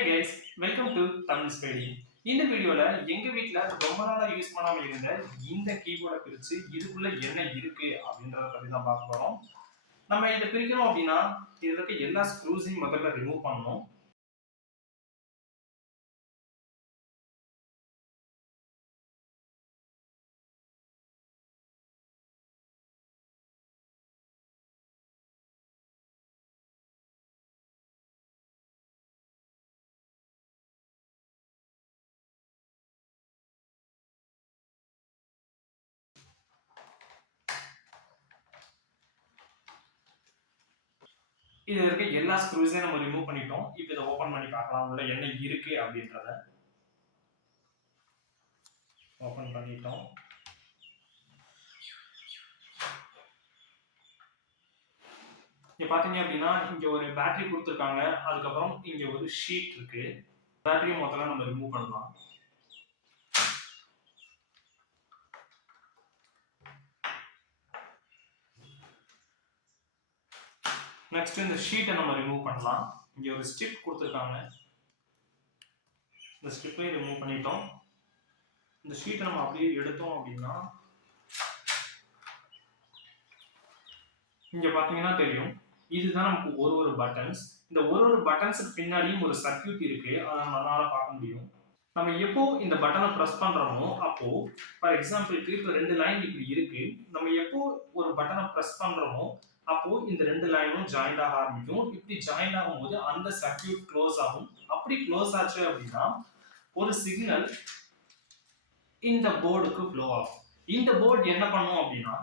Hey guys, welcome to Tamil Spidy. இந்த வீடியோல எங்க வீட்ல ரொம்ப நாளா யூஸ் பண்ணாம இருந்த இந்த கீபோர்டை பிரிச்சு இதுக்குள்ள என்ன இருக்கு அப்படின்றத பத்தி தான் பார்க்க போறோம். நம்ம இதை பிரிக்கணும் அப்படின்னா இதுல இருக்க எல்லா ஸ்க்ரூஸையும் முதல்ல ரிமூவ் பண்ணணும். இதுல இருக்க எல்லா ஸ்க்ரூஸையும் நம்ம ரிமூவ் பண்ணிட்டோம். இப்போ இதை ஓபன் பண்ணி பார்க்கலாம் உள்ள என்ன இருக்கு அப்படின்றத. ஓபன் பண்ணிட்டோம். இங்க பாத்தீங்க அப்படின்னா இங்க ஒரு பேட்டரி கொடுத்துருக்காங்க. அதுக்கப்புறம் இங்க ஒரு ஷீட் இருக்கு. பேட்டரி முதல்ல நம்ம ரிமூவ் பண்ணலாம். நெக்ஸ்ட் இந்த ஷீட்டை நம்ம ரிமூவ் பண்ணலாம். இங்க ஒரு ஸ்ட்ரிப் கொடுத்துருக்காங்க. இந்த ஸ்ட்ரிப்பையும் ரிமூவ் பண்ணிட்டோம். இந்த ஷீட்டை நம்ம அப்படியே எடுத்தோம் அப்படின்னா இங்க பாத்தீங்கன்னா தெரியும், இதுதான் நமக்கு ஒரு பட்டன்ஸ். இந்த ஒரு பட்டன்ஸுக்கு பின்னாடியும் ஒரு சர்க்யூட் இருக்கு. அதை நம்மளால பார்க்க முடியும். நம்ம எப்போ இந்த பட்டனை ப்ரெஸ் பண்றோமோ அப்போ ஃபார் எக்ஸாம்பிளுக்கு இப்போ 2 லைன் இப்படி இருக்கு. நம்ம எப்போ ஒரு பட்டனை ப்ரெஸ் பண்றோமோ அப்போ இந்த 2 லைனும் ஜாயிண்ட் ஆக ஆரம்பிக்கும். இப்படி ஜாயிண்ட் ஆகும்போது அந்த சர்க்யூட் க்ளோஸ் ஆகும். அப்படி க்ளோஸ் ஆச்சு அப்படின்னா ஒரு சிக்னல் இந்த போர்டுக்கு ஃப்ளோ ஆகும். இந்த போர்டு என்ன பண்ணும் அப்படின்னா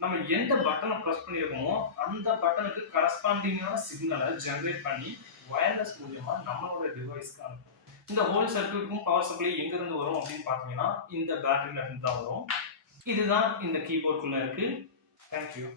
நம்ம எந்த பட்டனை ப்ரெஸ் பண்ணியிருக்கோமோ அந்த பட்டனுக்கு கரஸ்பாண்டிங்கான சிக்னலை ஜெனரேட் பண்ணி வயர்லெஸ் மூலமா நம்மளோட டிவைஸ்க்கு அனுப்பும். இந்த ஹோல் சர்க்யூட்க்கும் பவர் சப்ளை எங்க இருந்து வரும் அப்படின்னு பாத்தீங்கன்னா இந்த பேட்டரியில இருந்து தான் வரும். இதுதான் இந்த கீபோர்டுக்குள்ள இருக்கு. தேங்க்யூ.